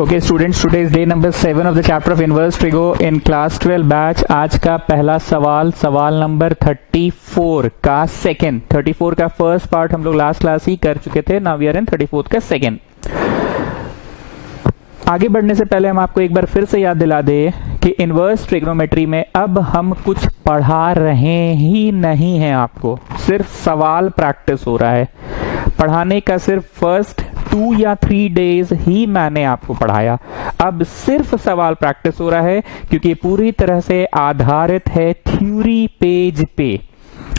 Okay students, today is day number 7 of the chapter of inverse trigo in class 12 batch. आज का पहला सवाल number 34 का second. 34 का फर्स्ट पार्ट हम लोग लास्ट क्लास ही कर चुके थे। नाउ वी आर इन 34 का सेकंड। आगे बढ़ने से पहले हम आपको एक बार फिर से याद दिला दे कि इनवर्स ट्रिग्नोमेट्री में अब हम कुछ पढ़ा रहे ही नहीं हैं, आपको सिर्फ सवाल प्रैक्टिस हो रहा है। पढ़ाने का सिर्फ फर्स्ट 2 या 3 डेज ही मैंने आपको पढ़ाया, अब सिर्फ सवाल प्रैक्टिस हो रहा है क्योंकि पूरी तरह से आधारित है थ्योरी पेज पे।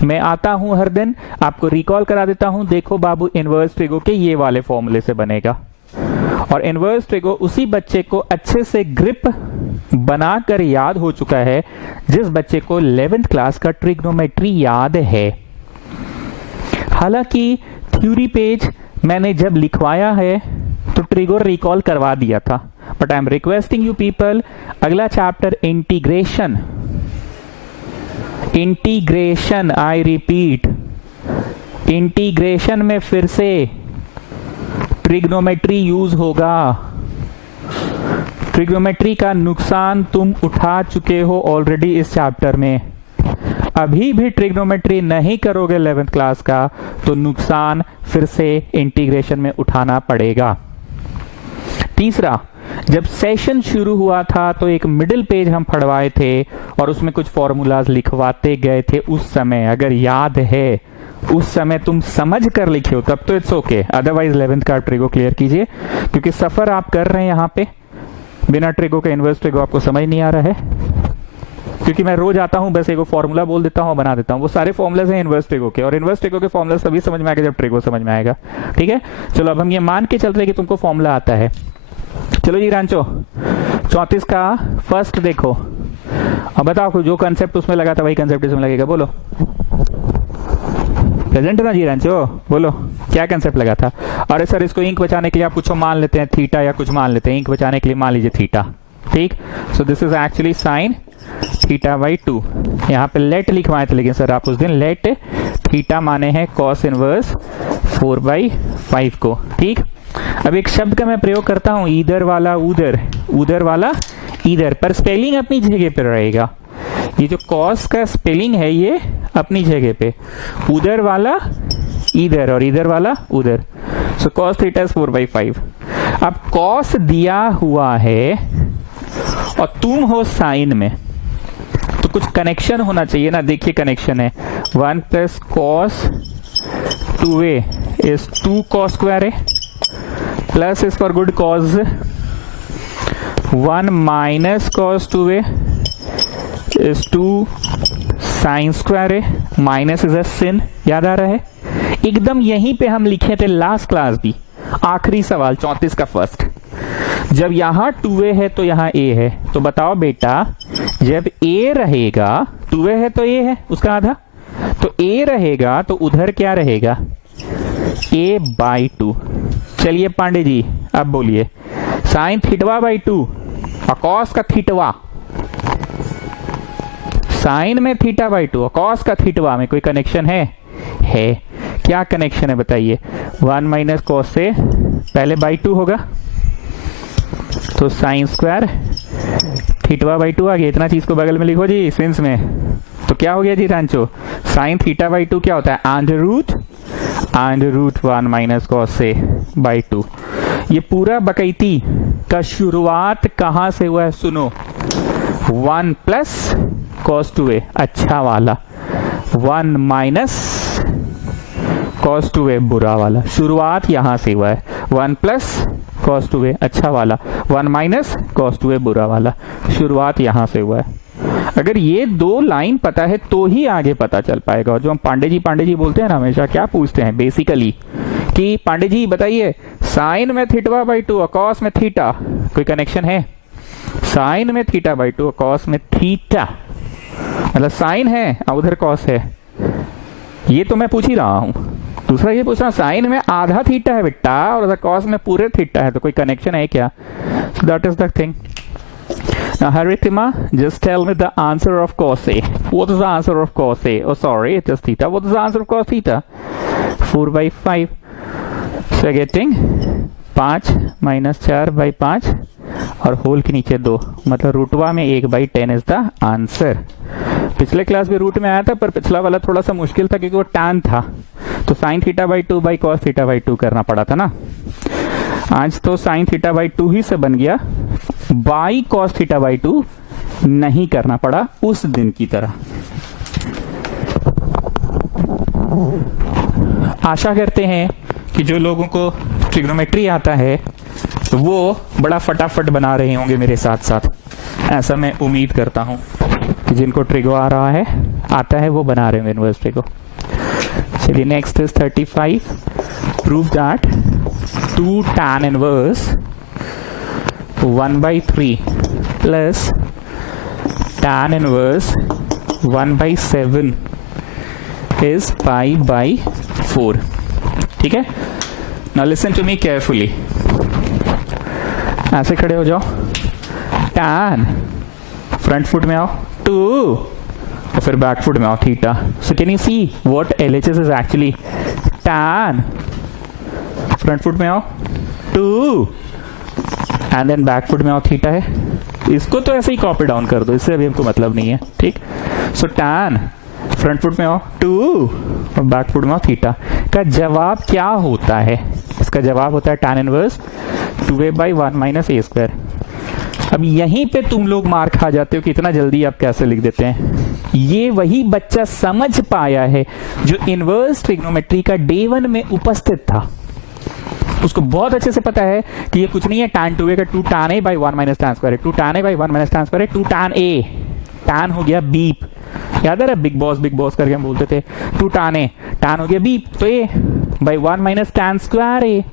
मैं आता हूं हर दिन, आपको रिकॉल करा देता हूं। देखो बाबू, इनवर्स ट्रिगो के ये वाले फॉर्मूले से बनेगा और इनवर्स ट्रिगो उसी बच्चे को अच्छे से ग्रिप बनाकर याद हो चुका है जिस बच्चे को 11th क्लास का ट्रिग्नोमेट्री याद है। हालांकि थ्योरी पेज मैंने जब लिखवाया है तो ट्रिगो रिकॉल करवा दिया था, but I am requesting you people, अगला chapter integration, I repeat integration में फिर से ट्रिग्नोमेट्री यूज होगा। ट्रिग्नोमेट्री का नुकसान तुम उठा चुके हो ऑलरेडी इस चैप्टर में। अभी भी ट्रिग्नोमेट्री नहीं करोगे 11th क्लास का तो नुकसान फिर से इंटीग्रेशन में उठाना पड़ेगा। तीसरा, जब सेशन शुरू हुआ था तो एक मिडिल पेज हम पढ़वाए थे और उसमें कुछ फॉर्मूलाज लिखवाते गए थे। उस समय अगर याद है, उस समय तुम समझ कर लिखे हो तब तो इट्स ओके, अदरवाइज 11th का ट्रिगो क्लियर कीजिए क्योंकि सफर आप कर रहे हैं यहाँ पे। बिना ट्रिगो के इनवर्स ट्रिगो आपको समझ नहीं आ रहा है क्योंकि मैं रोज आता हूं, बस एक फॉर्मूला बोल देता हूं, बना देता हूं। वो सारे फॉर्मुलाज हैं इनवर्स ट्रिगो के, और इनवर्स ट्रिगो के फॉर्मुला तभी समझ में आएगा जब ट्रिगो समझ में आएगा। ठीक है, चलो अब हम ये मान के चल रहे हैं कि तुमको फॉर्मूला आता है। चलो जी रांचो, 34 का फर्स्ट देखो, अब बताओ जो कंसेप्ट उसमें लगा था वही कंसेप्ट इसमें लगेगा। बोलो, प्रेजेंट है ना जी रांचो, बोलो क्या कंसेप्ट लगा था। अरे सर, इसको इंक बचाने के लिए आप कुछ मान लेते हैं थीटा या कुछ मान लेते हैं, इंक बचाने के लिए मान लीजिए थीटा। ठीक, सो this is actually sine theta by 2। यहाँ पे लेट लिखवाए थे लेकिन सर आप उस दिन लेट थीटा माने हैं कॉस इनवर्स 4/5 को। ठीक, अब एक शब्द का मैं प्रयोग करता हूं, इधर वाला उधर, उधर वाला इधर, पर स्पेलिंग अपनी जगह पर रहेगा। ये जो कॉस का स्पेलिंग है ये अपनी जगह पे, उधर वाला इधर और इधर वाला उधर। So cos theta is 4/5। अब कॉस दिया हुआ है और तुम हो साइन में, तो कुछ कनेक्शन होना चाहिए ना। देखिए कनेक्शन है, 1 plus cos 2a is 2 cos square है, plus is for good cos 1 minus cos 2a is 2 sine square है, माइनस इज अ सिन। याद आ रहा है? एकदम यहीं पे हम लिखे थे लास्ट क्लास भी। आखिरी सवाल 34 का फर्स्ट, जब यहां 2a है तो यहां a है, तो बताओ बेटा जब a रहेगा, 2a है तो a है उसका आधा, तो a रहेगा तो उधर क्या रहेगा, a/2। चलिए पांडे जी अब बोलिए, साइन थीटवा बाई 2 और कॉस का थीटवा, साइन में थीटा बाई 2 और कॉस का थीटवा में कोई कनेक्शन है? क्या कनेक्शन है बताइए? 1 माइनस कॉस से पहले बाई 2 होगा तो साइन स्क्वायर थीटवा बाई 2 आ गया। इतना चीज को बगल में लिखो जी सिंस में, तो क्या हो गया जी रांचो, साइन थीटा बाई 2 क्या होता है, अंडर रूट 1 माइनस कॉस से बाई 2। ये पूरा बकैती का शुरुआत कहां से हुआ है सुनो, 1 प्लस कॉस 2a अच्छा वाला, 1 माइनस कॉस 2a बुरा वाला। शुरुआत यहां से हुआ है, 1 प्लस कॉस 2a अच्छा वाला, 1 माइनस कॉस 2a बुरा वाला। शुरुआत यहां से हुआ है। अगर ये 2 लाइन पता है तो ही आगे पता चल पाएगा। और जो हम पांडे जी बोलते हैं ना, हमेशा क्या पूछते हैं बेसिकली कि पांडे जी बताइए साइन में थीटा बाई 2 और कॉस में थीटा कोई कनेक्शन है? साइन में थीटा बाई 2 और कॉस में थीटा, मतलब साइन है और उधर कॉस है। ये तो मैं पूछ ही रहा हूं। दूसरा ये पूछ रहा हूं, साइन में आधा थीटा है बेटा और उधर कॉस में पूरे थीटा है, तो कोई कनेक्शन है क्या? So that is the thing. Now Haritima, just tell me the answer of cos A. What is the answer of cos A? Oh sorry, it is theta. What is the answer of cos theta? 4/5. So getting 5 minus 4/5 और whole के नीचे 2, मतलब रूटवा में 1/10 is the answer. पिछले class में root में आया था, पर पिछला वाला थोड़ा सा मुश्किल था क्योंकि वो tan था, तो sin θ/2 बाई cos θ/2 करना पड़ा था ना। आज तो sin θ/2 ही से बन गया, बाई cos θ/2 नहीं करना पड़ा उस दिन की तरह। आशा करते हैं कि जो लोगों को ट्रिग्नोमेट्री आता है तो वो बड़ा फटाफट बना रहे होंगे मेरे साथ साथ, ऐसा मैं उम्मीद करता हूं कि जिनको ट्रिगो आ रहा है आता है वो बना रहे होंगे इनवर्स ट्रिगो। चलिए next is 35, prove that 2 tan inverse 1/3 plus tan inverse 1/7 is π/4। ठीक है, now listen to me carefully. ऐसे खड़े हो जाओ, tan फ्रंट फुट में आओ 2 और फिर बैक फुट में आओ theta. So can you see what LHS is actually tan, front foot में आओ 2 एंड देन बैक फुट में आओ थीटा है। इसको तो ऐसे ही कॉपी डाउन कर दो, इससे अभी हमको मतलब नहीं है। ठीक, सो tan फ्रंट फुट में आओ 2 और बैक फुट में आओ थीटा। का जवाब क्या होता है? इसका जवाब होता है tan इनवर्स 2a/1 - a²। अब यहीं पे तुम लोग मार खा जाते हो कि इतना जल्दी आप कैसे लिख देते हैं। ये वही बच्चा समझ पाया है जो इनवर्स ट्रिग्नोमेट्री का डे 1 में उपस्थित था। उसको बहुत अच्छे से पता है कि ये कुछ नहीं है tan 2a का 2 tan a/1 - tan² है, 2 tan a/1 - tan² है, 2 tan a, tan हो गया बीप। याद है बिग बॉस करके हम बोलते थे 2 tan a, tan हो गया बीप, तो a/1 - tan² a,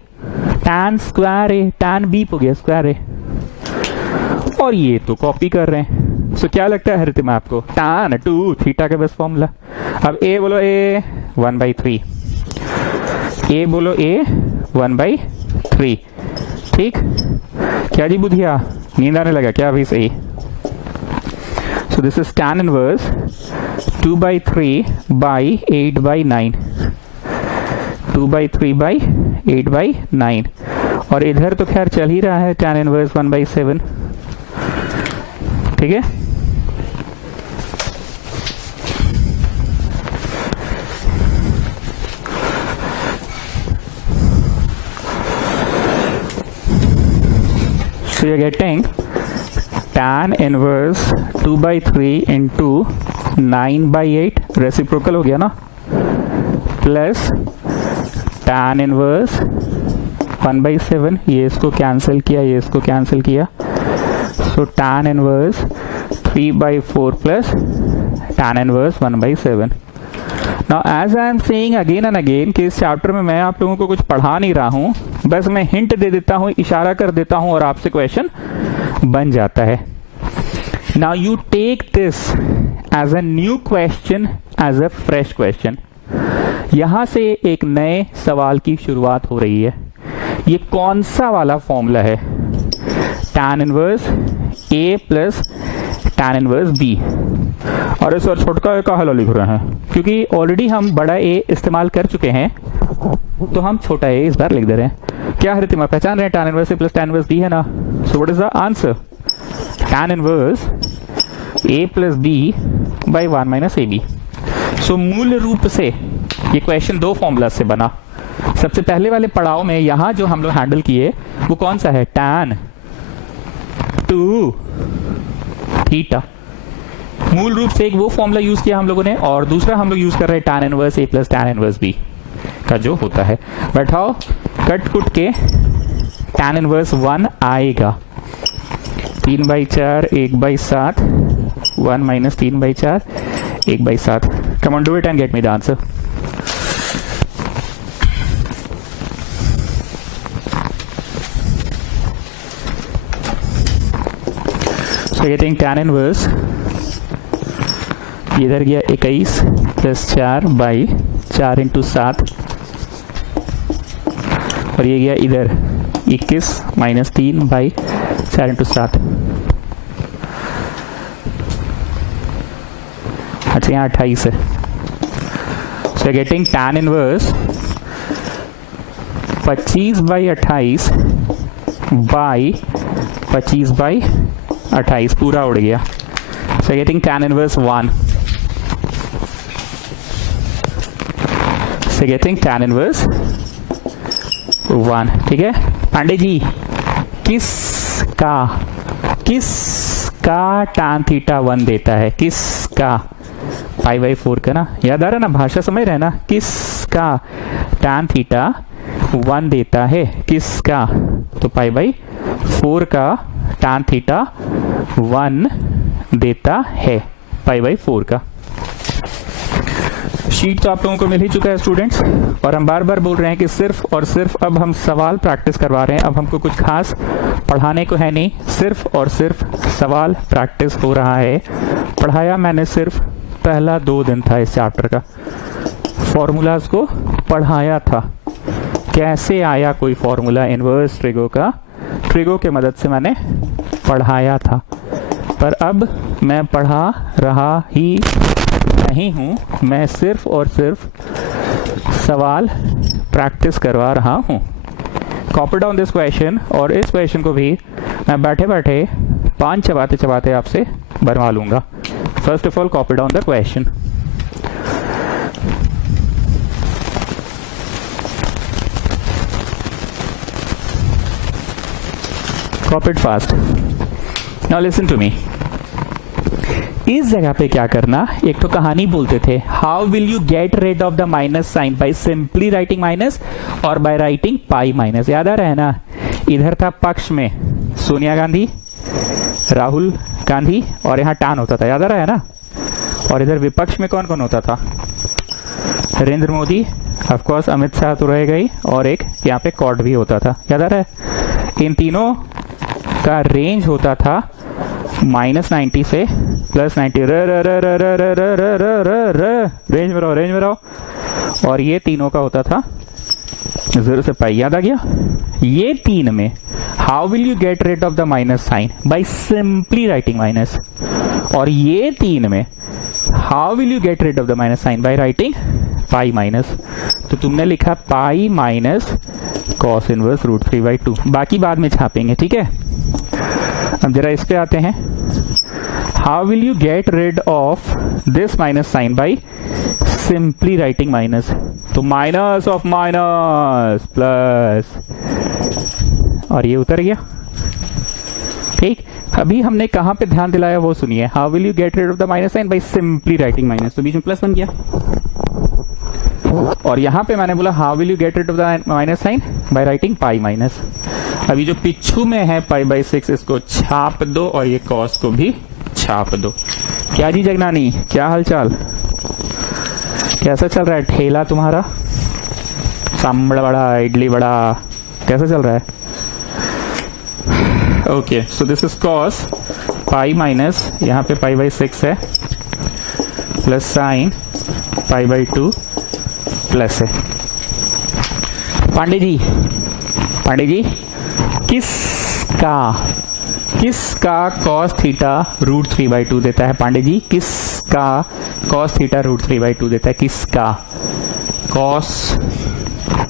tan² a, tan beep हो गया स्क्वायर a। और ये तो कॉपी कर रहे हैं। सो क्या लगता है हरितिम आपको? tan 2 थीटा का बस फॉर्मूला। अब a बोलो a 1/3, a बोलो a 1/3। ठीक, क्या जी बुधिया, नींद आने लगा क्या अभी सही? सो दिस इज tan इनवर्स 2/3/8/9, 2/3/8/9। और इधर तो खैर चल ही रहा है tan इनवर्स 1/7। ठीक है, so you're getting tan inverse 2/3 into 9/8 reciprocal हो गया ना, प्लस tan इनवर्स 1/7, ये इसको कैंसिल किया, ये इसको कैंसिल किया, so tan inverse 3/4 plus tan inverse 1/7। Now as I am saying again and again कि इस चैप्टर में मैं आप लोगों को कुछ पढ़ा नहीं रहा हूं, बस मैं हिंट दे देता हूं, इशारा कर देता हूं और आपसे क्वेश्चन बन जाता है। Now you take this as a new question, as a fresh question. यहां से एक नए सवाल की शुरुआत हो रही है। ये कौन सा वाला फॉर्मूला है? tan inverse a plus tan inverse b। और इस छोटका a का हल लिख रहे हैं क्योंकि ऑलरेडी हम बड़ा a इस्तेमाल कर चुके हैं, तो हम छोटा a इस बार लिख दे रहे हैं। क्या हरितिमा पहचान रहे हैं? tan inverse a plus tan inverse b है ना। So what is the answer? tan inverse a plus b by 1 - ab। सो मूल रूप से ये क्वेश्चन दो फॉर्मूला से बना। सबसे पहले वाले पड़ाव में यहां जो हम लोग हैंडल किए वो कौन सा है? tan 2 theta. मूल रूप से एक वो फॉर्मूला यूज किया हम लोगों ने, और दूसरा हम लोग यूज कर रहे हैं tan inverse a plus tan inverse b का जो होता है। बैठाओ, कट कुट के tan इनवर्स 1 आएगा 3/4 1/7, 1 - 3/4 1/7। कम on do it and get me the answer. So getting tan inverse, इधर गया 21 प्लस 4/4 × 7, और ये गया इधर 21 - 3/4 × 7। अच्छा यहाँ 28 है। सो गेटिंग tan इनवर्स 25/28 बाई 25/28 पूरा उड़ गया। So getting tan inverse 1। सो गेटिंग tan इनवर्स 1। ठीक है पांडे जी, किसका tan थीटा 1 देता है? किसका? π/4 का ना, याद आ रहा ना, भाषा समझ रहे ना? किसका tan थीटा 1 देता है? किसका? तो π/4 का tan थीटा 1 देता है, π/4 का। शीट तो आप लोगों को मिल ही चुका है स्टूडेंट्स, और हम बार बार बोल रहे हैं कि सिर्फ और सिर्फ अब हम सवाल प्रैक्टिस करवा रहे हैं। अब हमको कुछ खास पढ़ाने को है नहीं, सिर्फ और सिर्फ सवाल प्रैक्टिस हो रहा है। पढ़ाया मैंने सिर्फ पहला 2 दिन था इस चैप्टर का, फॉर्मूलाज को पढ़ाया था, कैसे आया कोई फॉर्मूला इनवर्स ट्रिगो का, ट्रिगो के मदद से मैंने पढ़ाया था। पर अब मैं पढ़ा रहा ही नहीं हूं, मैं सिर्फ और सिर्फ सवाल प्रैक्टिस करवा रहा हूं। कॉपी डाउन दिस क्वेश्चन, और इस क्वेश्चन को भी मैं बैठे बैठे 5 चबाते चबाते आपसे बनवा लूंगा। First of all copy down the question. Copy it fast. Now listen to me. इस जगह पे क्या करना, एक तो कहानी बोलते थे, how will you get rid of the minus sign, by simply writing minus और बाय राइटिंग पाई माइनस। याद आ रहा है ना? इधर था पक्ष में सोनिया गांधी, राहुल गांधी, और यहाँ टान होता था, याद आ रहा है ना? और इधर विपक्ष में कौन कौन होता था? नरेंद्र मोदी, ऑफ कोर्स अमित शाह तो रह गई, और एक यहाँ पे कॉर्ड भी होता था, याद आ रहा है? इन तीनों का रेंज होता था -90 से +90। रेंज में रहो, रेंज में रहो। और ये तीनों का होता था 0 से पाई। याद आ गया? ये 3 में how will you get rid of the minus sign, by simply writing minus. और ये 3 में how will you get rid of the minus sign, by writing pi minus. तो तुमने लिखा पाई माइनस कॉस इनवर्स √3/2, बाकी बाद में छापेंगे, ठीक है? अब जरा इस पे आते हैं। How will you get rid of this minus sign, by simply writing minus. तो माइनस ऑफ माइनस प्लस, और ये उतर गया, ठीक। अभी हमने कहां पे ध्यान दिलाया वो सुनिए। How will you get rid of the minus sign, by simply writing minus, तो बीच में प्लस बन गया। और यहां पे मैंने बोला how will you get rid of the minus sign, by writing pi minus. अभी जो पिछू में है π/6, इसको छाप दो, और ये कॉस को भी छाप दो। क्या जी जगनानी, क्या हालचाल, कैसा चल रहा है ठेला तुम्हारा? सांभर बड़ा, इडली बड़ा, कैसा चल रहा है? Okay, so this is cos pi minus, यहाँ पे π/6 है, प्लस साइन π/2 प्लस है। पांडे जी किसका cos थीटा √3/2 देता है? पांडे जी, किसका cos थीटा √3/2 देता है? किसका cos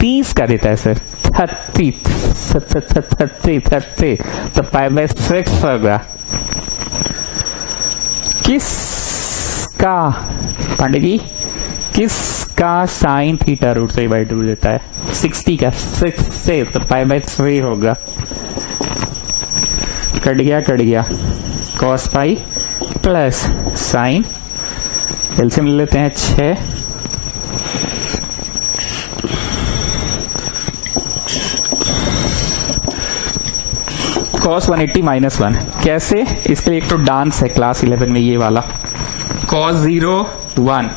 30 का देता है सर? 30 तो π/6 होगा। किसका पांडे जी, किसका साइन थीटा √3/2 देता है? 60 का 6 से, तो π/3 होगा। कट गया cos pi plus sign, LCM ले लेते हैं 6, cos 180 -1। कैसे? इसके लिए एक तो डांस है क्लास 11 में, ये वाला cos 0 1।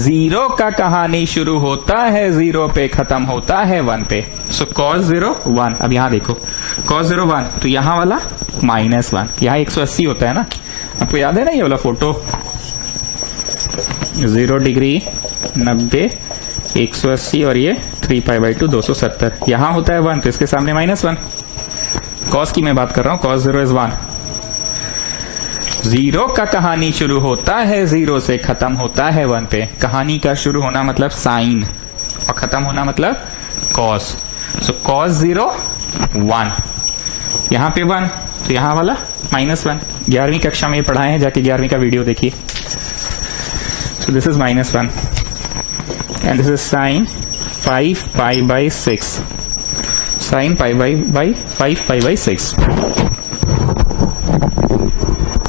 0 का कहानी शुरू होता है 0 पे, खत्म होता है 1 पे। सो cos 0 1। अब यहां देखो cos 0 1, तो यहां वाला -1, यहाँ 180 होता है ना, आपको याद है ना ये वाला फोटो? 0 डिग्री 90 180, और ये 3π/2 270। यहां होता है 1, तो इसके सामने -1। cos की मैं बात कर रहा हूं, cos 0 is 1। 0 का कहानी शुरू होता है 0 से, खत्म होता है 1 पे। कहानी का शुरू होना मतलब साइन, और खत्म होना मतलब cos। सो cos 0 1, यहाँ पे 1, तो यहाँ वाला -1। 11वीं कक्षा में ये पढ़ाए हैं, जाके 11वीं का वीडियो देखिए। So this is -1 and this is sine 5 pi by 6, sine 5 pi by 6।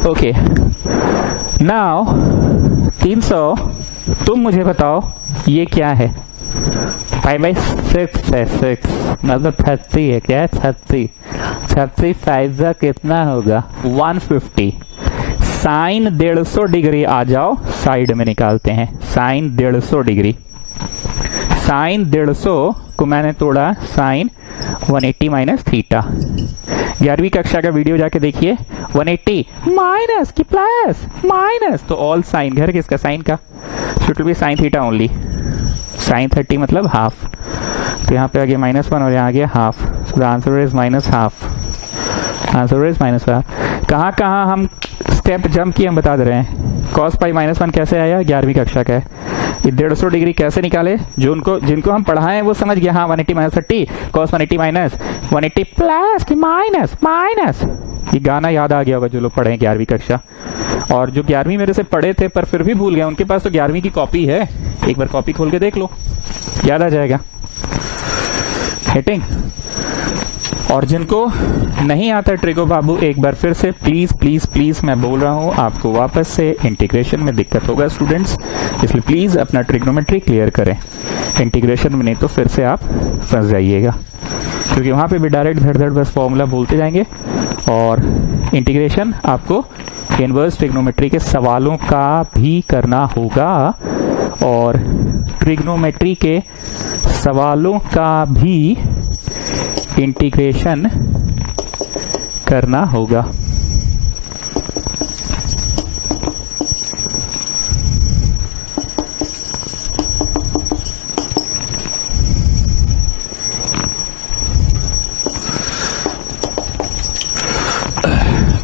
Okay, now 300, तुम मुझे बताओ ये क्या है? 5/6 है, 6 मतलब 30 है। क्या है? 30। 30 5 का कितना होगा? 150। साइन 150 डिग्री आ जाओ, साइड में निकालते हैं। साइन 150 डिग्री, साइन 150 को मैंने तोड़ा साइन 180 माइनस थीटा। 11वीं कक्षा का वीडियो जाके देखिए। 180 माइनस की प्लस माइनस, तो ऑल साइन, घर किसका? साइन का। It will be sine theta only. Sine 30 मतलब हाफ, तो यहाँ पे आ गया -1 और यहाँ आ गया half. So the answer is -half. Answer is -half. कहाँ कहाँ हम स्टेप जंप किए हम बता दे रहे हैं। cos पाई -1 कैसे आया? 11वीं कक्षा का है। ये 150 डिग्री कैसे निकाले? जिनको हम पढ़ाएं वो समझ गया। हाँ, 180 माइनस 30, cos 180 माइनस 180 प्लस की माइनस माइनस। ये गाना याद आ गया होगा जो लोग पढ़े हैं 11वीं कक्षा, और जो 11वीं मेरे से पढ़े थे पर फिर भी भूल गए, उनके पास तो 11वीं की कॉपी है। एक बार कॉपी खोल के देख लो, याद आ जाएगा। हेटिंग। और जिनको नहीं आता ट्रिको बाबू, एक बार फिर से प्लीज प्लीज प्लीज मैं बोल रहा हूं, आपको वापस से इंटीग्रेशन में दिक्कत होगा स्टूडेंट्स, इसलिए प्लीज अपना ट्रिग्नोमेट्री क्लियर करें। इंटीग्रेशन में नहीं तो फिर से आप फंस जाइएगा, क्योंकि वहां पे भी डायरेक्ट धड़ धड़ बस फॉर्मूला बोलते जाएंगे, और इंटीग्रेशन आपको इनवर्स ट्रिग्नोमेट्री के सवालों का भी करना होगा, और ट्रिग्नोमेट्री के सवालों का भी इंटीग्रेशन करना होगा।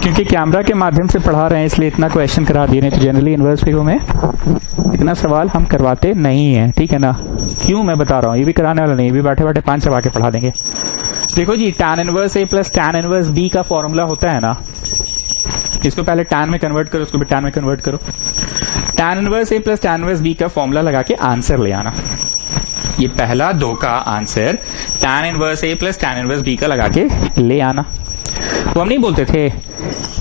क्योंकि कैमरा के माध्यम से पढ़ा रहे हैं इसलिए इतना क्वेश्चन करा दिए, नहीं तो जनरली इनवर्स फिगर में इतना सवाल हम करवाते नहीं है, ठीक है ना। क्यों मैं बता रहा हूँ, ये भी कराने वाला नहीं, ये भी बैठे बैठे 5 चबा के पढ़ा देंगे। देखो जी, tan inverse a plus tan inverse b का फॉर्मूला होता है ना, इसको पहले tan में कन्वर्ट करो, उसको भी tan में कन्वर्ट करो। tan inverse a plus tan inverse b का फॉर्मूला लगा के आंसर ले आना। ये पहला 2 का answer tan inverse a plus tan inverse b का लगा के ले आना। वो हम नहीं बोलते थे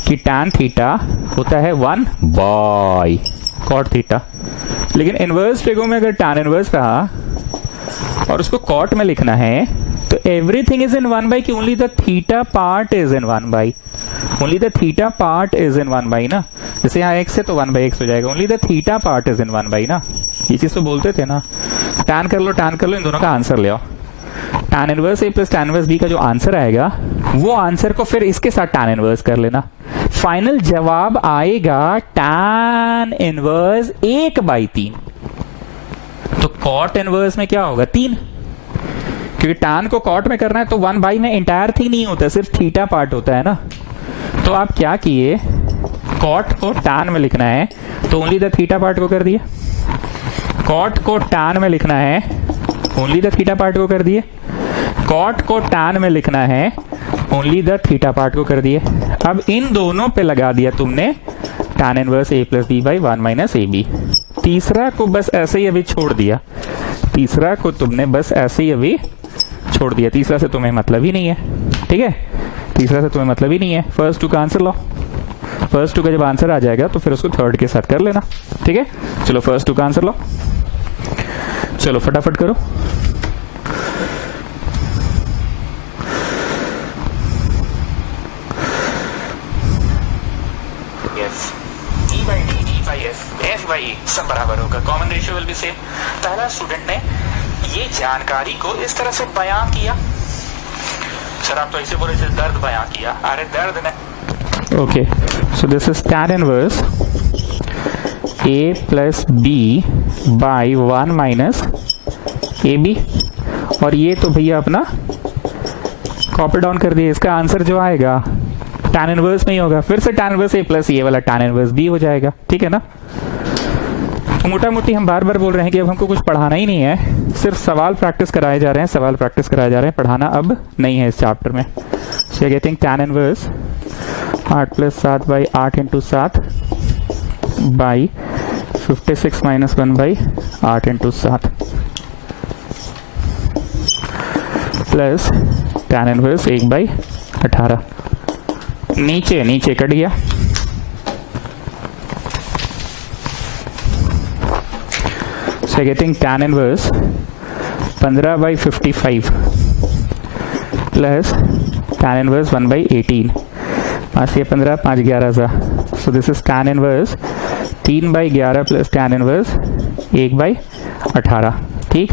कि tan थीटा होता है 1 बाय cot थीटा, लेकिन इनवर्स ट्रिगो में अगर tan इनवर्स रहा और उसको cot में लिखना है तो एवरीथिंग इज इन 1 बाई, कि only the theta part is in 1 by, only the theta part is in 1 by ना। जैसे यहाँ x है तो 1 बाई x हो जाएगा, only the theta part is in 1 by ना। ये चीज तो बोलते थे ना। tan कर लो, इन दोनों का आंसर ले आओ। tan inverse a plus tan inverse b का जो आंसर आएगा वो आंसर को फिर इसके साथ tan इनवर्स कर लेना। फाइनल जवाब आएगा tan इनवर्स 1/3। तो cot इनवर्स में क्या होगा? 3, क्योंकि tan को cot में करना है तो 1 बाई में इंटायर थिंग नहीं होता, सिर्फ थीटा पार्ट होता है ना। तो आप क्या किए, cot को tan में लिखना है तो ओनली द थीटा पार्ट को कर दिए, cot को tan में लिखना है ओनली द थीटा पार्ट को कर दिए, cot को tan में लिखना है ओनली द थीटा पार्ट को कर दिए। अब इन दोनों पे लगा दिया तुमने tan inverse a plus b by 1 minus A B. तीसरा को बस ऐसे ही अभी छोड़ दिया, तीसरा को तुमने बस ऐसे ही अभी छोड़ दिया, तीसरा से तुम्हें मतलब ही नहीं है, ठीक है। तीसरा से तुम्हें मतलब ही नहीं है। फर्स्ट 2 का आंसर लो, फर्स्ट 2 का जब आंसर आ जाएगा तो फिर उसको थर्ड के साथ कर लेना, ठीक है। चलो फर्स्ट 2 का आंसर लो, चलो फटाफट करो। सब बराबर होगा, common ratio will be same. पहला स्टूडेंट ने ये जानकारी को इस तरह से बयां किया, सर आप तो ऐसे बोले जैसे दर्द बयां किया, अरे दर्द नहीं। Okay, so this is tan inverse a plus b by 1 minus A B, और ये तो भैया अपना कॉपी डाउन कर दिया। इसका आंसर जो आएगा tan इनवर्स में ही होगा, फिर से tan इनवर्स a प्लस ये वाला tan इनवर्स b हो जाएगा, ठीक है ना। मोटा मोटी हम बार बार बोल रहे हैं कि अब हमको कुछ पढ़ाना ही नहीं है, सिर्फ सवाल प्रैक्टिस कराए जा रहे हैं, सवाल प्रैक्टिस कराए जा रहे हैं, पढ़ाना अब नहीं है इस चैप्टर में। सो getting tan inverse 8 + 7 / 8 × 7 by 56 - 1 / 8 × 7 plus tan inverse 1/18। नीचे नीचे कट गया, so getting tan inverse 15/55 plus tan inverse 1/18। 5 से 15 5 11 सा, so this is tan inverse 3/11 plus tan inverse 1/18। ठीक,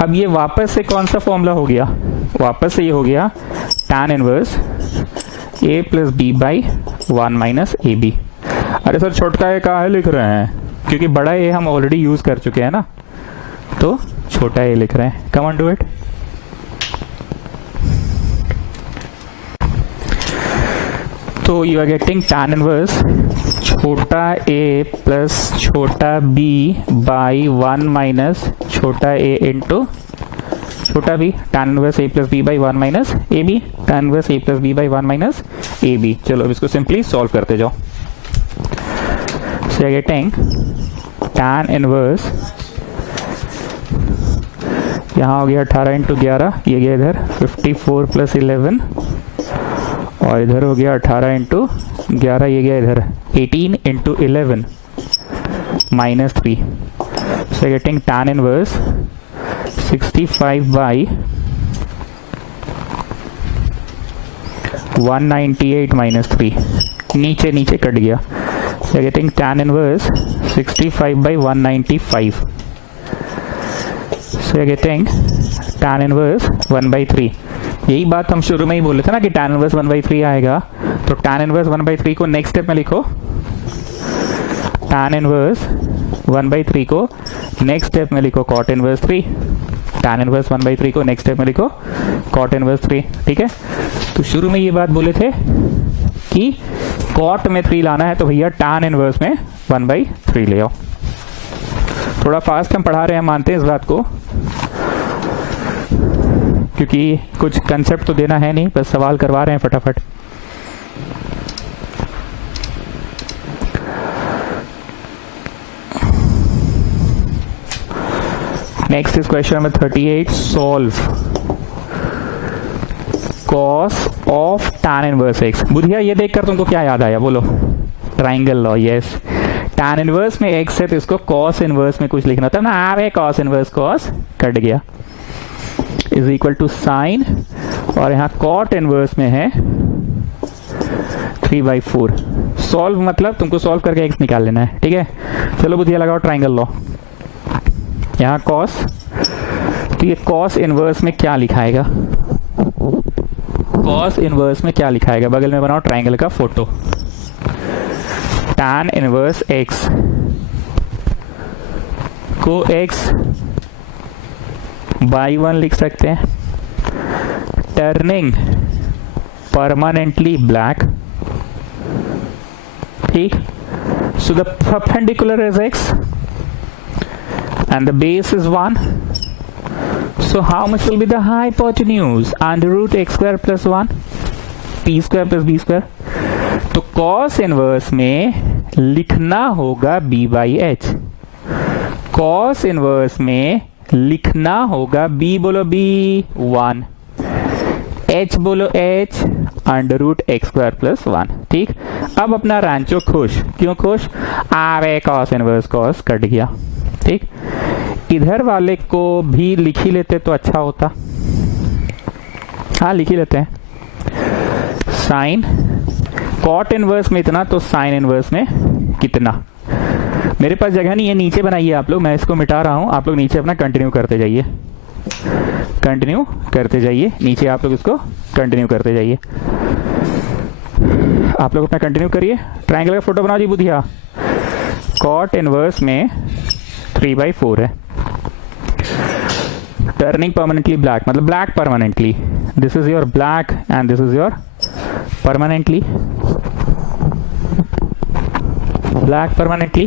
अब ये वापस से कौन सा फॉर्मूला हो गया, वापस से ये हो गया tan inverse a + b/1 - ab। अरे सर छोटा ए कहाँ लिख रहे हैं, क्योंकि बड़ा ए हम ऑलरेडी यूज कर चुके हैं ना, तो छोटा ए लिख रहे हैं। Come on do it. तो you are getting tan inverse छोटा a प्लस छोटा b बाई 1 - छोटा a इंटू छोटा b, tan inverse a + b by 1 - ab, tan inverse a + b by 1 - ab। चलो अब इसको सिंपली सॉल्व करते जाओ। So you're getting tan inverse, यहाँ हो गया 18 × 11, ये गया इधर 54 + 11, और इधर हो गया 18 × 11, ये गया इधर 18 × 11 -3। So you're getting tan inverse 65/198 - 3। नीचे नीचे कट गया, so you're getting tan inverse 65/195। so you're getting tan inverse 1/3। यही बात हम शुरू में ही बोले थे ना कि tan inverse 1/3 आएगा, तो tan inverse 1/3 को नेक्स्ट स्टेप में लिखो, tan inverse 1/3 को नेक्स्ट स्टेप में लिखो cot inverse 3, tan inverse 1/3 को नेक्स्ट स्टेप में लिखो cot inverse 3। ठीक है, तो शुरू में ये बात बोले थे कि cot में 3 लाना है तो भैया tan इनवर्स में 1/3 ले आओ। थोड़ा फास्ट हम पढ़ा रहे हैं, मानते हैं इस बात को, क्योंकि कुछ कंसेप्ट तो देना है नहीं, बस सवाल करवा रहे हैं फटाफट। Next is question number 38। Solve cos of tan inverse x। बुधिया ये देखकर तुमको क्या याद आया, बोलो। Triangle law, yes. tan inverse में x है तो इसको cos इनवर्स में कुछ लिखना था ना, आवे cos इनवर्स, cos कट गया, इज इक्वल टू साइन, और यहाँ cot इनवर्स में है 3/4। सॉल्व मतलब तुमको सॉल्व करके x निकाल लेना है। ठीक है, चलो बुधिया लगाओ ट्राइंगल लॉ। यहाँ cos, तो ये cos इनवर्स में क्या लिखाएगा, cos इनवर्स में क्या लिखाएगा, बगल में बनाओ ट्राइंगल का फोटो। tan इनवर्स x को x बाई 1 लिख सकते हैं, टर्निंग परमानेंटली ब्लैक। ठीक, so the perpendicular is x and the base is 1, so how much will be the hypotenuse? √x² + 1 p² + b²। तो cos इनवर्स में लिखना होगा b/h, cos इनवर्स में लिखना होगा b, बोलो b 1, h बोलो h √x² + 1। ठीक, अब अपना रांचो खुश, क्यों खुश, आवे cos इनवर्स, cos कट गया। ठीक, इधर वाले को भी लिख ही लेते तो अच्छा होता, हाँ लिख ही लेते हैं। साइन कॉट इनवर्स में इतना, तो साइन इनवर्स में कितना। मेरे पास जगह नहीं है, नीचे बनाइए आप लोग, मैं इसको मिटा रहा हूं, आप लोग नीचे अपना कंटिन्यू करते जाइए, कंटिन्यू करते जाइए, नीचे आप लोग इसको कंटिन्यू करते जाइए, आप लोग अपना कंटिन्यू करिए। ट्राइंगल का फोटो बनाओ जी बुधिया। कॉट इनवर्स में 3/4 है, टर्निंग परमानेंटली ब्लैक, मतलब black permanently, this is your black and this is your permanently, black permanently.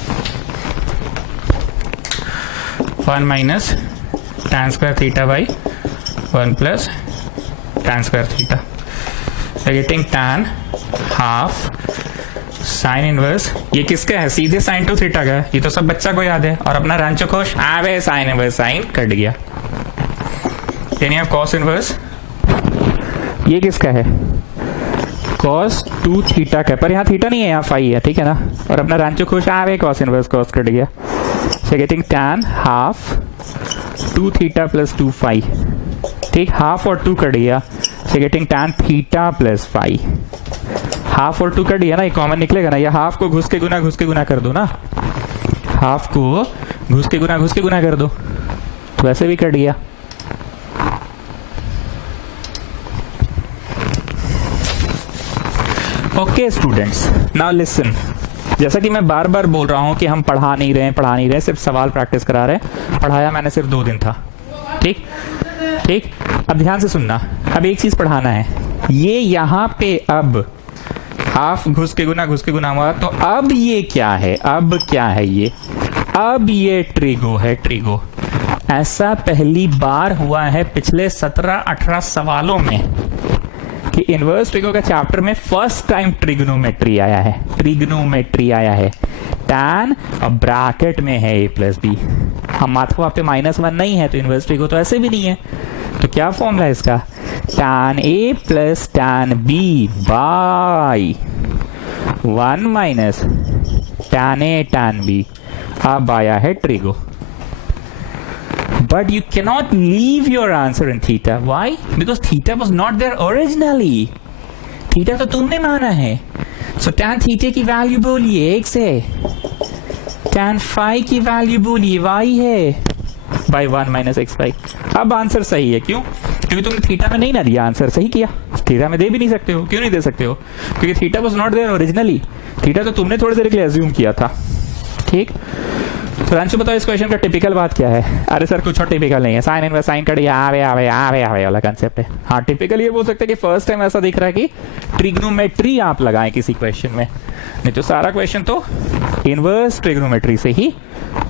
1 minus tan square theta by 1 plus tan square theta, getting tan half sine inverse. ये किसका है? सीधे sign to theta का है, ये तो सब बच्चा को याद है। और अपना रांचो खुश आवे साइन इनवर्स, साइन कट गया। यानी आप कॉस इनवर्स, ये किसका है? कॉस टू थीटा का, पर यहाँ थीटा नहीं है, यहाँ फाई है, ठीक है ना। और अपना रांचो खुश आवे कॉस इनवर्स, कॉस कट गया। So getting tan half 2 theta plus 2 phi, ठीक, हाफ और 2 कट गया। So getting tan theta plus phi. Half और 2 कट गया ना, ये कॉमन निकलेगा ना, या हाफ को घुस के गुना कर दो ना, हाफ को घुस के गुना कर दो, तो वैसे भी कट गया। Okay students, now listen. जैसा कि मैं बार बार बोल रहा हूं कि हम पढ़ा नहीं रहे, सिर्फ सवाल प्रैक्टिस करा रहे हैं। पढ़ाया मैंने सिर्फ 2 दिन था, ठीक ठीक। अब ध्यान से सुनना, अब एक चीज पढ़ाना है। ये यहां पे अब हाफ घुस के गुना हुआ, तो अब ये क्या है? अब क्या है ये? अब ये ट्रिगो है, ट्रिगो। ऐसा पहली बार हुआ है पिछले 17-18 सवालों में कि इनवर्स ट्रिगो का चैप्टर में फर्स्ट टाइम ट्रिग्नोमेट्री आया है, tan और ब्रैकेट में है a प्लस बी। हम माथवा पे -1 नहीं है, तो इनवर्स ट्रिगो तो ऐसे भी नहीं है। तो क्या फॉर्मूला है इसका? tan a plus tan b by 1 minus tan a tan b। अब आया है trigo. But you cannot leave your answer in theta. Why? Because theta was not there originally. Theta तो तुमने माना है। So tan theta की value बोलिए x है, tan phi की वैल्यू बोलिए y है, by 1 माइनस एक्स फाई। अब आंसर सही है, क्यों? क्योंकि तुमने थीटा में नहीं ना दिया आंसर, सही किया। थीटा में दे भी नहीं सकते हो, क्यों नहीं दे सकते हो? क्योंकि theta was not there originally. Theta तो तुमने थोड़ी देर के लिए अज्यूम किया था, ठीक। तो रांचो बताओ इस क्वेश्चन का टिपिकल बात क्या है? अरे सर कुछ और टिपिकल नहीं है, साइन इनवर्स साइन कट आवे वाला कंसेप्ट है। हाँ, टिपिकल ये बोल सकते हैं कि फर्स्ट टाइम ऐसा दिख रहा है कि ट्रिग्नोमेट्री आप लगाएं किसी क्वेश्चन में, नहीं तो सारा क्वेश्चन तो इनवर्स ट्रिग्नोमेट्री से ही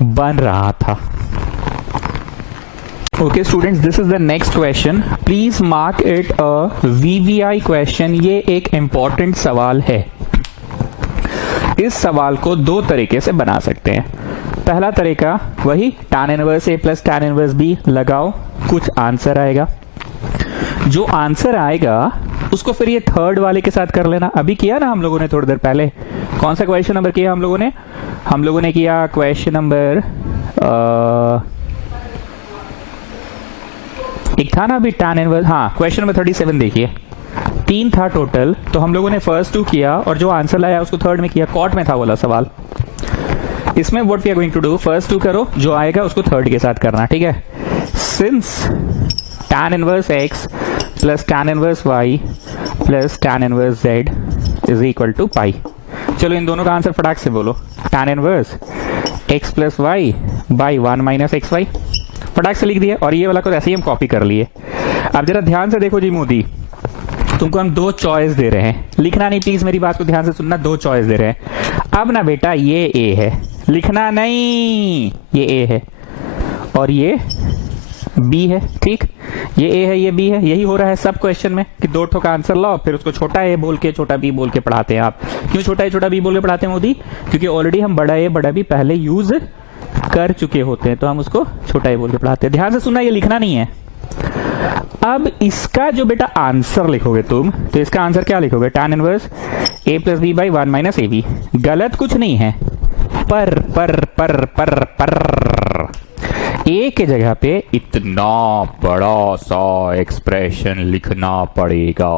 बन रहा था। Okay students, this is the next question, please mark it a VVI question. ये एक इंपॉर्टेंट सवाल है। इस सवाल को 2 तरीके से बना सकते हैं। पहला तरीका वही tan inverse a plus tan inverse b लगाओ, कुछ आंसर आएगा। जो आंसर आएगा उसको फिर ये थर्ड वाले के साथ कर लेना। अभी किया ना हम लोगों ने थोड़ी देर पहले। कौन सा क्वेश्चन नंबर किया हम लोगों ने किया क्वेश्चन नंबर एक था ना अभी tan इनवर्स, हाँ क्वेश्चन नंबर 37 देखिए, 3 था टोटल, तो हम लोगों ने फर्स्ट 2 किया और जो आंसर लाया उसको थर्ड में किया। कॉट में था वाला सवाल। इसमें what we are going to do, first 2 करो, जो आएगा उसको थर्ड के साथ करना, ठीक है। Since tan inverse x plus tan inverse y plus tan inverse z is equal to pi. चलो इन दोनों का आंसर फटाक से बोलो। tan inverse x plus y by 1 minus x y, फटाक से लिख दिया। और ये वाला को ऐसे ही हम कॉपी कर लिए। अब जरा ध्यान से देखो जी मोदी, तुमको हम 2 चॉइस दे रहे हैं, लिखना नहीं प्लीज, मेरी बात को ध्यान से सुनना। 2 चॉइस दे रहे हैं। अब ना बेटा ये a है, लिखना नहीं, ये a है और ये b है, ठीक। ये a है, ये b है। यही हो रहा है सब क्वेश्चन में कि 2 ठो का आंसर लाओ, फिर उसको छोटा a बोल के छोटा b बोल के पढ़ाते हैं आप। क्यों छोटा a छोटा b बोल के पढ़ाते हैं मोदी? क्योंकि ऑलरेडी हम बड़ा a बड़ा b पहले यूज कर चुके होते हैं, तो हम उसको छोटा a बोल के पढ़ाते हैं। ध्यान से सुनना, ये लिखना नहीं है। अब इसका जो बेटा आंसर लिखोगे तुम, तो इसका आंसर क्या लिखोगे? tan inverse a plus B by 1 minus A B. गलत कुछ नहीं है, पर ए के जगह पे इतना बड़ा सा एक्सप्रेशन लिखना पड़ेगा।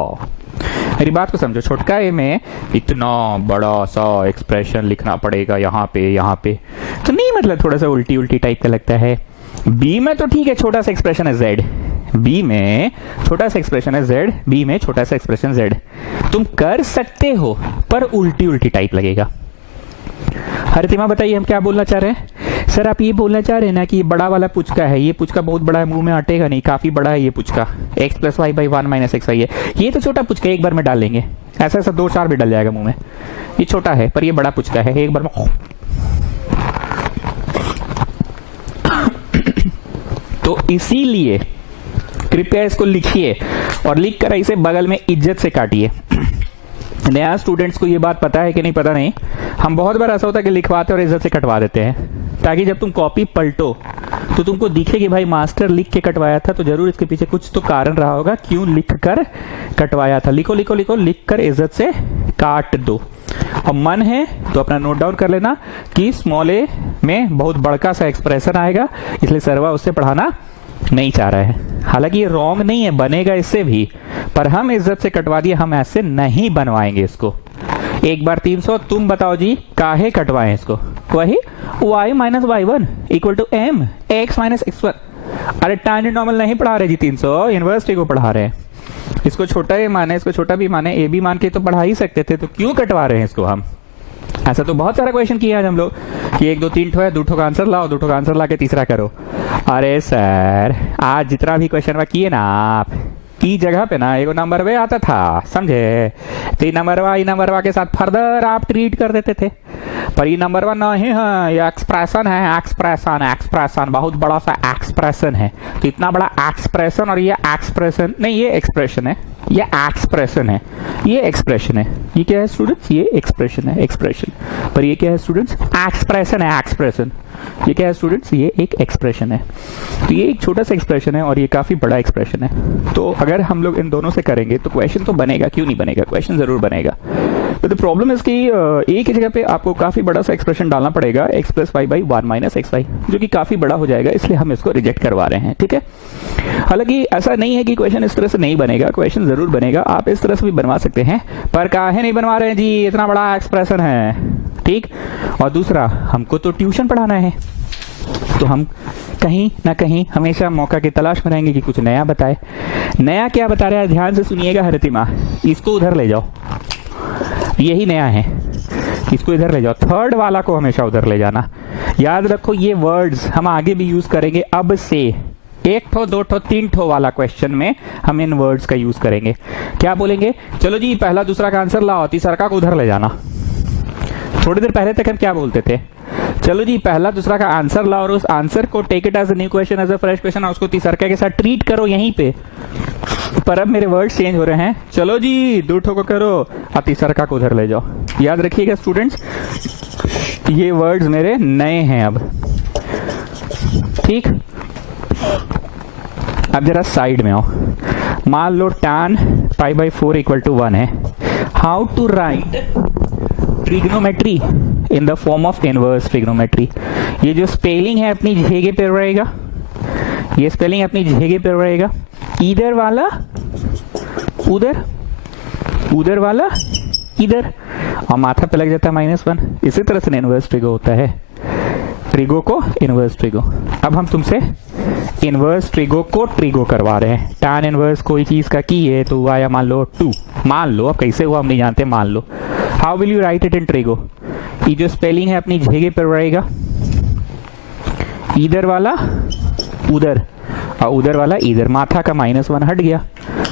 मेरी बात को समझो, छोटका ए में इतना बड़ा सा एक्सप्रेशन लिखना पड़ेगा यहाँ पे। तो नहीं मतलब थोड़ा सा उल्टी टाइप का लगता है। बी में तो ठीक है, छोटा सा एक्सप्रेशन है z, बी में छोटा सा एक्सप्रेशन है z, बी में छोटा सा एक्सप्रेशन z। तुम कर सकते हो, पर उल्टी टाइप लगेगा। हरितिमा बताइए हम क्या बोलना चाह रहे हैं? सर आप ये बोलना चाह रहे हैं ना कि ये बड़ा वाला पुचका है, ये पुचका बहुत बड़ा है, मुंह में अटेगा नहीं, काफी बड़ा है ये puchka, x plus y by 1 minus x y है। ये तो छोटा पुचका एक बार में डाल लेंगे, ऐसा 2-4 भी डल जाएगा मुंह में। ये छोटा है पर ये बड़ा पुचका है, एक बार में तो इसीलिए कृपया इसको लिखिए और लिख कर इसे बगल में इज्जत से काटिए। नया स्टूडेंट्स को ये बात पता है कि नहीं पता नहीं, हम बहुत बार ऐसा होता है कि लिखवाते और इज्जत से कटवा देते हैं, ताकि जब तुम कॉपी पलटो तो तुमको दिखे कि भाई मास्टर लिख के कटवाया था, तो जरूर इसके पीछे कुछ तो कारण रहा होगा क्यों लिख कर कटवाया था। लिखो लिखो लिखो, लिख कर इज्जत से काट दो। और मन है तो अपना नोट डाउन कर लेना कि स्मॉल ए में बहुत बड़का सा एक्सप्रेशन आएगा, इसलिए सरवा उससे पढ़ाना नहीं चाह रहा है। हालांकि ये रॉन्ग नहीं है, बनेगा इससे भी, पर हम इज्जत से कटवा दिए, हम ऐसे नहीं बनवाएंगे इसको। एक बार 300, तुम बताओ जी काहे कटवाएं इसको? वही y minus y1 equal to m x minus x1। अरे टैंजेंट नॉर्मल नहीं पढ़ा रहे जी 300, इनवर्स को पढ़ा रहे हैं। इसको छोटा ए माने, इसको छोटा भी माने, ए भी मान के तो पढ़ा ही सकते थे, तो क्यों कटवा रहे हैं इसको हम? ऐसा तो बहुत सारा क्वेश्चन किया आज हम लोग कि 1 2 3 ठो है, 2 ठो का आंसर लाओ, 2 ठो का आंसर ला के तीसरा करो। अरे सर आज जितना भी क्वेश्चन किए ना आप की जगह पे ना एगो नंबर वे आता था, समझे? तो नंबरवा के साथ फर्दर आप ट्रीट कर देते थे, पर ये नंबरवा नहीं है, ये एक्सप्रेशन है। एक्सप्रेशन बहुत बड़ा सा एक्सप्रेशन है। तो इतना बड़ा एक्सप्रेशन और ये एक्सप्रेशन नहीं, ये एक्सप्रेशन है, ये एक्सप्रेशन है, ये एक्सप्रेशन है। ये क्या है स्टूडेंट्स? ये एक्सप्रेशन है, एक्सप्रेशन। पर ये क्या है स्टूडेंट्स? एक्सप्रेशन है, एक्सप्रेशन। ये क्या है स्टूडेंट्स? ये एक एक्सप्रेशन है। तो ये एक छोटा सा एक्सप्रेशन है और ये काफी बड़ा एक्सप्रेशन है। तो अगर हम लोग इन दोनों से करेंगे तो क्वेश्चन तो बनेगा, क्यों नहीं बनेगा? क्वेश्चन जरूर बनेगा। तो द प्रॉब्लम है कि एक ही जगह पे आपको काफी बड़ा सा एक्सप्रेशन डालना पड़ेगा, x plus y by 1 minus x y, जो कि काफी बड़ा हो जाएगा, इसलिए हम इसको रिजेक्ट करवा रहे हैं। ठीक है, हालांकि ऐसा नहीं है कि क्वेश्चन इस तरह से नहीं बनेगा, क्वेश्चन जरूर बनेगा, आप इस तरह से भी बनवा सकते हैं, पर काहे नहीं बनवा रहे हैं जी? इतना बड़ा एक्सप्रेशन है। ठीक, और दूसरा हमको तो ट्यूशन पढ़ाना है, तो हम कहीं ना कहीं हमेशा मौका की तलाश में रहेंगे कि कुछ नया बताए। नया क्या बता रहा है? ध्यान से सुनिएगा हरितिमा, इसको उधर ले जाओ, यही नया है, इसको इधर ले जाओ। थर्ड वाला को हमेशा उधर ले जाना। याद रखो ये वर्ड्स हम आगे भी यूज करेंगे, अब से 1 ठो 2 ठो 3 ठो वाला क्वेश्चन में हम इन वर्ड्स का यूज करेंगे। क्या बोलेंगे? चलो जी पहला दूसरा का आंसर लाओ, तीसरा का उधर ले जाना। थोड़ी देर पहले तक हम क्या बोलते थे? चलो जी पहला दूसरा का आंसर लाओ और उस आंसर को take it as a new question, as a fresh question, और उसको तीसरा के साथ ट्रीट करो यहीं पे। पर अब मेरे वर्ड चेंज हो रहे हैं। चलो जी 2 ठो को करो और तीसरा को उधर ले जाओ। याद रखिएगा स्टूडेंट्स, ये वर्ड्स मेरे नए हैं अब। ठीक, अब जरा साइड में आओ। मान लो tan pi by 4 equal to 1 है। How to write trigonometry in the form of inverse trigonometry? ये जो स्पेलिंग है अपनी जगह पे रहेगा, ये स्पेलिंग अपनी जगह पे रहेगा। इधर वाला उधर, उधर वाला इधर, और माथा पे लग जाता है -1। इसी तरह से इनवर्स ट्रिगो होता है, ट्रिगो को इनवर्स ट्रिगो। अब हम तुमसे इनवर्स ट्रिगो को ट्रिगो करवा रहे हैं। tan इनवर्स कोई चीज का की है तो आया मान लो 2, मान लो, अब कैसे हुआ हम नहीं जानते, मान लो। How will you write it in trigo? ये जो स्पेलिंग है अपनी जगह पर रहेगा, इधर वाला उधर और उधर वाला इधर, माथा का -1 हट गया,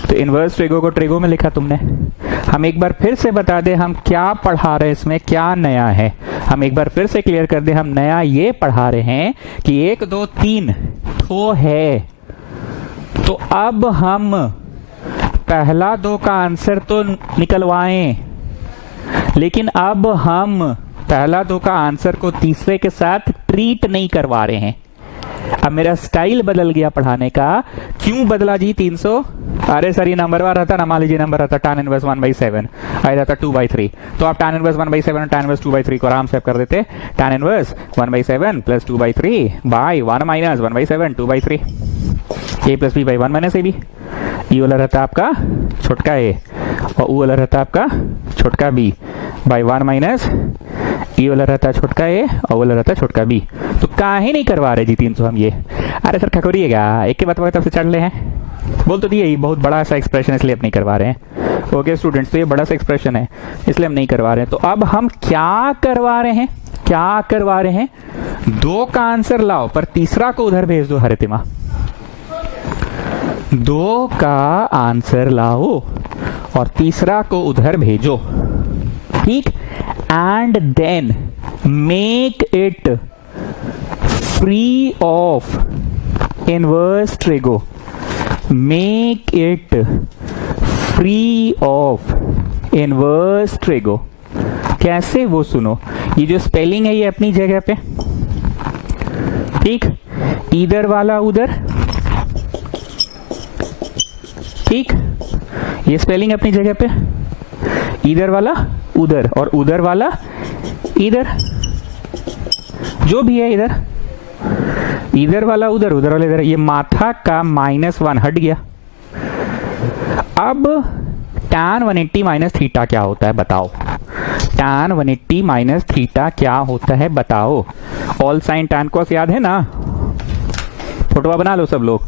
तो इनवर्स ट्रिगो को ट्रिगो में लिखा तुमने। हम एक बार फिर से बता दें हम क्या पढ़ा रहे हैं, इसमें क्या नया है। हम एक बार फिर से क्लियर कर दें, हम नया ये पढ़ा रहे हैं कि 1 2 3 ठो है। तो अब हम पहला 2 का आंसर तो निकलवाएं, लेकिन अब हम पहला 2 का आंसर को तीसरे के साथ ट्रीट नहीं करवा रहे हैं। अब मेरा स्टाइल बदल गया पढ़ाने का। क्यों बदला जी 300? अरे सर ये नंबर वार रहता ना, मान लीजिए नंबर रहता tan इनवर्स 1/7, आ जाता 2/3, तो आप tan इनवर्स 1/7 और tan इनवर्स 2/3 को आराम से कर देते। tan inverse 1/7 plus 2/3 by 1 minus 1/7 2/3, a plus b by 1 minus ab। ये वाला रहता आपका छोटका a और वो वाला रहता आपका छोटका b बाई 1 माइनस, ये वाला रहता है छोटका a और वाला रहता है छोटका b। तो काहे नहीं करवा रहे जी 300 हम ये? अरे सर खकोरिएगा, एक के बाद तब से चढ़ ले हैं, बोल तो दिए बहुत बड़ा सा एक्सप्रेशन, इसलिए अब नहीं करवा रहे हैं। ओके स्टूडेंट्स, तो ये बड़ा सा एक्सप्रेशन है इसलिए हम नहीं करवा रहे हैं। तो अब हम क्या करवा रहे हैं? क्या करवा रहे हैं? 2 का आंसर लाओ पर तीसरा को उधर भेज दो हरितिमा। 2 का आंसर लाओ और तीसरा को उधर भेजो। ठीक, and then make it free of inverse trigo, make it free of inverse trigo. कैसे वो सुनो, ये जो स्पेलिंग है ये अपनी जगह पे, ठीक, इधर वाला उधर, ठीक, ये स्पेलिंग अपनी जगह पे, इधर वाला उधर और उधर वाला इधर, जो भी है इधर, इधर वाला उधर उधर वाला इधर, ये माथा का -1 हट गया। अब tan 180 माइनस थीटा क्या होता है बताओ, tan 180 माइनस थीटा क्या होता है बताओ। ऑल साइन tan cos याद है ना, फोटो बना लो सब लोग।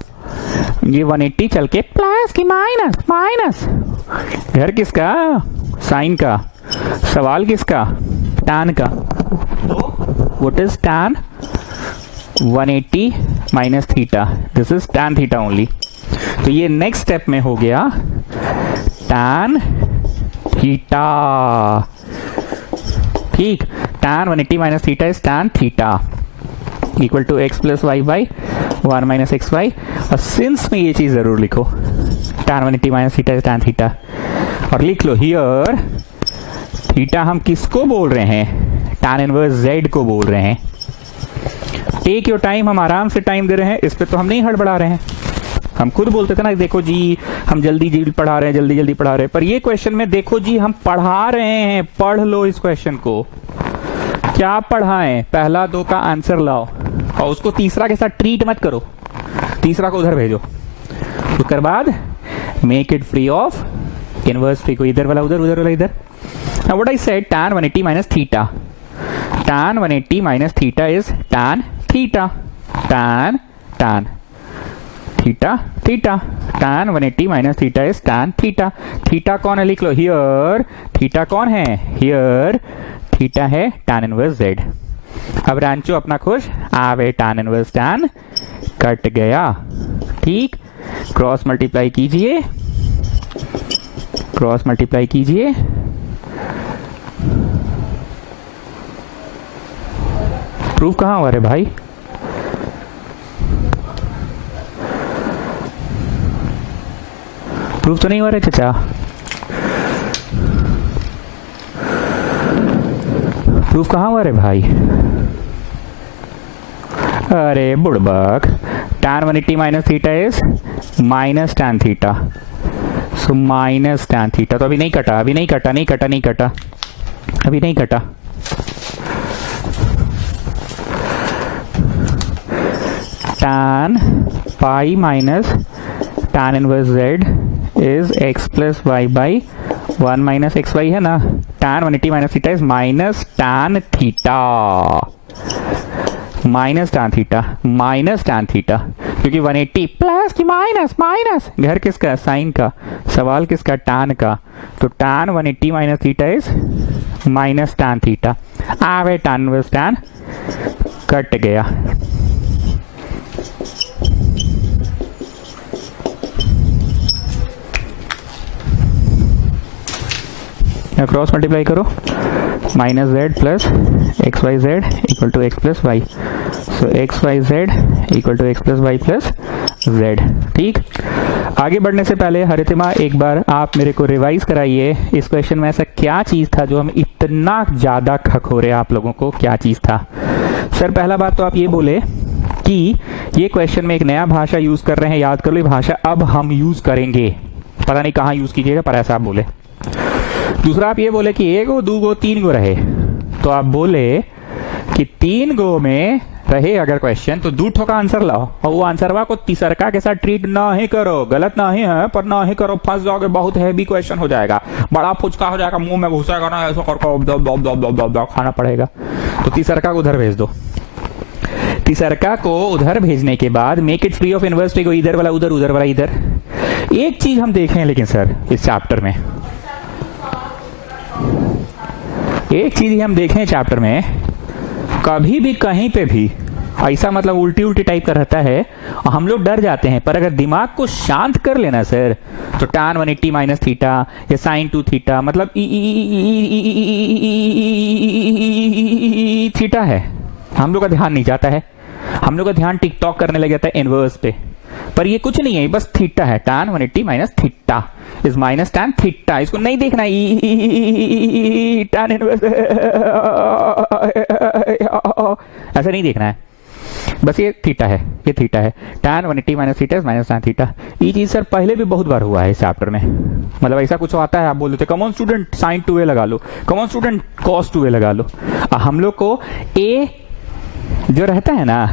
ये 180 चल के प्लस की माइनस माइनस, घर किसका, साइन का, सवाल किसका, tan का। What is tan 180 minus theta, this is tan theta only. तो ये नेक्स्ट स्टेप में हो गया tan थीटा, ठीक, tan 180 minus theta is tan theta equal to x plus y by 1 minus x y. और सिंस में ये चीज जरूर लिखो, tan 180 minus theta is tan theta, और लिख लो हियर थीटा हम किसको बोल रहे हैं, tan इनवर्स z को बोल रहे हैं। टेक योर टाइम, हम आराम से टाइम दे रहे हैं, इस पे तो हम नहीं हड़बड़ा रहे हैं। हम खुद बोलते थे ना, देखो जी हम जल्दी जल्दी पढ़ा रहे हैं, जल्दी जल्दी पढ़ा रहे हैं, पर ये क्वेश्चन में देखो जी हम पढ़ा रहे हैं, पढ़ लो इस क्वेश्चन को। क्या पढ़ाएं, पहला 2 का आंसर लाओ और उसको तीसरा के साथ ट्रीट मत करो, तीसरा को उधर भेजो। उसके बाद make it free of inverse free को, इधर वाला उधर उधर वाला इधर। Now what I said, tan 180 minus theta, tan 180 minus theta is tan theta, tan theta theta, tan 180 minus theta is tan theta। Theta कौन है लिख लो, हियर थीटा कौन है, हियर थीटा है tan इनवर्स z। अब रांचो अपना खुश, आवे tan इनवर्स tan कट गया, ठीक, क्रॉस मल्टीप्लाई कीजिए, क्रॉस मल्टीप्लाई कीजिए, प्रूफ कहाँ हुआ रे भाई, प्रूफ तो नहीं हुआ रे चाचा, प्रूफ कहाँ हुआ रे भाई, अरे बुड़बक। tan 180 minus theta is minus tan theta, so minus tan theta. तो अभी नहीं कटा, अभी नहीं कटा, नहीं कटा, नहीं कटा, अभी नहीं कटा। tan pi minus tan inverse z is x plus y by 1 minus x y है ना। tan 180 minus theta is minus tan theta, minus tan theta, minus tan theta, क्योंकि 180 प्लस की माइनस माइनस, घर किसका, साइन का, सवाल किसका, tan का। तो tan 180 minus theta is minus tan theta, आवे tan इनवर्स tan कट गया। क्रॉस मल्टीप्लाई करो, minus z plus x y z equal to x plus y, so x y z equal to x plus y plus z, ठीक। आगे बढ़ने से पहले हरितिमा एक बार आप मेरे को रिवाइज कराइए, इस क्वेश्चन में ऐसा क्या चीज था जो हम इतना ज्यादा खखोरे आप लोगों को, क्या चीज था। सर पहला बात तो आप ये बोले कि ये क्वेश्चन में एक नया भाषा यूज कर रहे हैं, याद कर लो ये भाषा अब हम यूज करेंगे, पता नहीं कहाँ यूज कीजिएगा पर ऐसा आप बोले। दूसरा आप ये बोले कि 1 गो 2 गो 3 गो रहे, तो आप बोले कि 3 गो में रहे अगर क्वेश्चन तो 2 ठो का आंसर लाओ, और वो आंसरवा को तीसरका के साथ ट्रीट ना ही करो, गलत ना ही है पर ना ही करो, फंस जाओगे, बहुत हैवी क्वेश्चन हो जाएगा, बड़ा फुचका हो जाएगा, मुंह में घुसेगा ना, ऐसा करके खाना पड़ेगा। तो तीसरका को उधर भेज दो। तीसरका को उधर भेजने के बाद make it free of inverse को, इधर वाला उधर उधर वाला इधर। एक चीज हम देखें लेकिन सर इस चैप्टर में, एक चीज हम देखें चैप्टर में, कभी भी कहीं पे भी ऐसा मतलब उल्टी उल्टी टाइप का रहता है और हम लोग डर जाते हैं, पर अगर दिमाग को शांत कर लेना सर तो tan 180 माइनस थीटा या sin 2 थीटा मतलब थीटा है, हम लोग का ध्यान नहीं जाता है। हम लोग का ध्यान टिकटॉक करने लग जाता है इनवर्स पे, पर ये कुछ नहीं है, बस थीटा है, tan 180 minus theta is minus tan theta. इसको नहीं देखना tan इनवर्स ऐसा नहीं देखना है, बस ये थीटा है, ये थीटा है, tan 180 minus theta is minus tan theta. ये चीज सर पहले भी बहुत बार हुआ है इस चैप्टर में, मतलब ऐसा कुछ आता है आप बोल देते कॉमन स्टूडेंट sin 2a लगा लो, कॉमन स्टूडेंट cos 2a लगा लो। हम लोग को a जो रहता है ना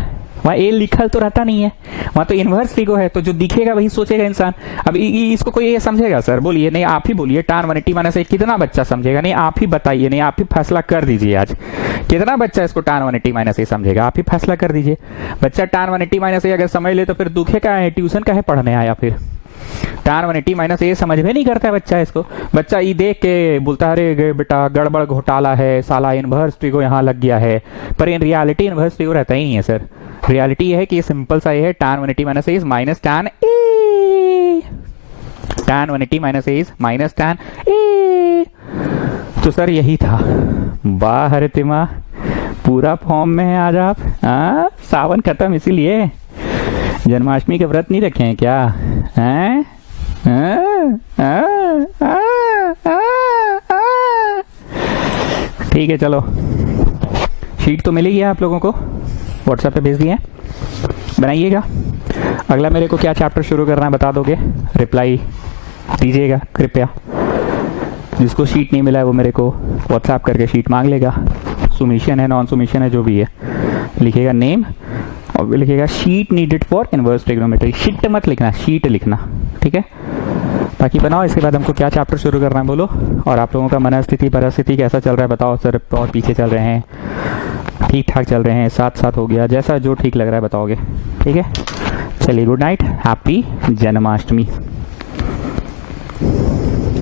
वहाँ ए लिखल तो रहता नहीं है, वहाँ तो इनवर्स फिगो है, तो जो दिखेगा वही सोचेगा इंसान। अब इसको कोई ये समझेगा सर? बोलिए, नहीं आप ही बोलिए, tan 180 माइनस कितना बच्चा समझेगा? नहीं आप ही बताइए, नहीं आप ही फैसला कर दीजिए आज, कितना बच्चा इसको tan 180 माइनस समझेगा? आप ही फैसला कर दीजिए। बच्चा tan 180 माइनस अगर समझ ले तो फिर दुखे का है, ट्यूशन का है पढ़ने आया? फिर tan 180 माइनस ये समझ में नहीं करता है बच्चा इसको। बच्चा ये देख के बोलता है अरे बेटा गड़बड़ घोटाला है, साला इनवर्स फिगो यहाँ लग गया है, पर इन रियलिटी इनवर्स फिगो रहता ही नहीं है सर। रियलिटी ये है कि ये सिंपल सा ये है, tan 180 minus is minus tan A, tan 180 minus is minus tan ए। तो सर यही था। बाहर तिमा पूरा फॉर्म में है आज आप। सावन खत्म इसीलिए जन्माष्टमी के व्रत नहीं रखे हैं क्या? हैं? ठीक है चलो, शीट तो मिलेगी आप लोगों को, व्हाट्सएप पे भेज दिए, बनाइएगा। अगला मेरे को क्या चैप्टर शुरू करना है बता दोगे? रिप्लाई दीजिएगा कृपया। जिसको शीट नहीं मिला है वो मेरे को व्हाट्सएप करके शीट मांग लेगा। सुमिशन है, नॉन सुमिशन है, जो भी है, लिखेगा नेम और लिखेगा sheet needed for inverse trigonometry. Sheet मत लिखना, शीट लिखना, ठीक है? बाकी बनाओ। इसके बाद हमको क्या चैप्टर शुरू करना है बोलो। और आप लोगों का मनस्थिति परिस्थिति कैसा चल रहा है बताओ सर? बहुत पीछे चल रहे हैं, ठीक ठाक चल रहे हैं, साथ साथ हो गया, जैसा जो ठीक लग रहा है बताओगे, ठीक है? चलिए गुड नाइट, हैप्पी जन्माष्टमी।